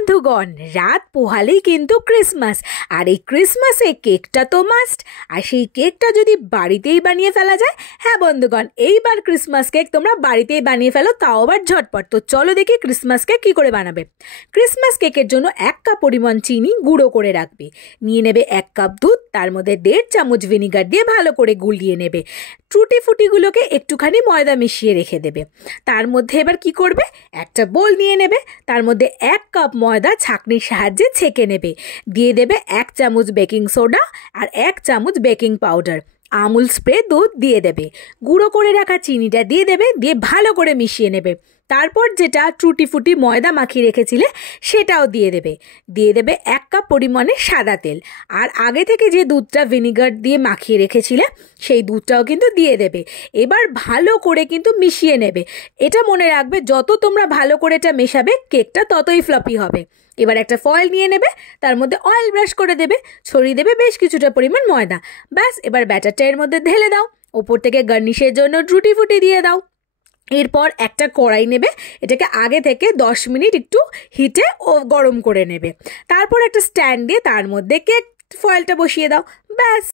বন্ধুগণ, রাত পোহালেই কিন্তু ক্রিসমাস। আর এই ক্রিসমাসে কেকটা তো মাস্ট। আর সেই কেকটা যদি বাড়িতেই বানিয়ে ফেলা যায়, হ্যাঁ বন্ধুগণ, এইবার ক্রিসমাস কেক তোমরা বাড়িতেই বানিয়ে ফেলো, তাও আবার ঝটপট। তো চলো দেখি ক্রিসমাস কেক কী করে বানাবে। ক্রিসমাস কেকের জন্য 1 কাপ পরিমাণ চিনি গুঁড়ো করে রাখবে। নিয়ে নেবে 1 কাপ দুধ, তার মধ্যে 1.5 চামচ ভিনিগার দিয়ে ভালো করে গুলিয়ে নেবে। টুটি ফুটিগুলোকে একটুখানি ময়দা মিশিয়ে রেখে দেবে। তার মধ্যে এবার কি করবে, একটা বোল নিয়ে নেবে, তার মধ্যে 1 কাপ ময়দা ছাঁকনির সাহায্যে ছেঁকে নেবে। দিয়ে দেবে 1 চামচ বেকিং সোডা আর 1 চামচ বেকিং পাউডার। আমুল স্প্রে দুধ দিয়ে দেবে। গুঁড়ো করে রাখা চিনিটা দিয়ে দেবে, দিয়ে ভালো করে মিশিয়ে নেবে। তারপর যেটা টুটি ফুটি ময়দা মাখিয়ে রেখেছিলে সেটাও দিয়ে দেবে। 1 কাপ পরিমাণে সাদা তেল, আর আগে থেকে যে দুধটা ভিনিগার দিয়ে মাখিয়ে রেখেছিলে সেই দুধটাও কিন্তু দিয়ে দেবে। এবার ভালো করে কিন্তু মিশিয়ে নেবে। এটা মনে রাখবে, যত তোমরা ভালো করে এটা মেশাবে কেকটা ততই ফ্লপি হবে। এবার একটা ফয়েল নিয়ে নেবে, তার মধ্যে অয়েল ব্রাশ করে দেবে, ছড়িয়ে দেবে বেশ কিছুটা পরিমাণ ময়দা। ব্যাস, এবার ব্যাটারটা এর মধ্যে ঢেলে দাও। ওপর থেকে গার্নিশের জন্য টুটি ফুটি দিয়ে দাও। এরপর একটা কড়াই নেবে, এটাকে আগে থেকে 10 মিনিট একটু হিটে গরম করে নেবে। তারপর একটা স্ট্যান্ড দিয়ে তার মধ্যে কেক ফয়েলটা বসিয়ে দাও। ব্যাস।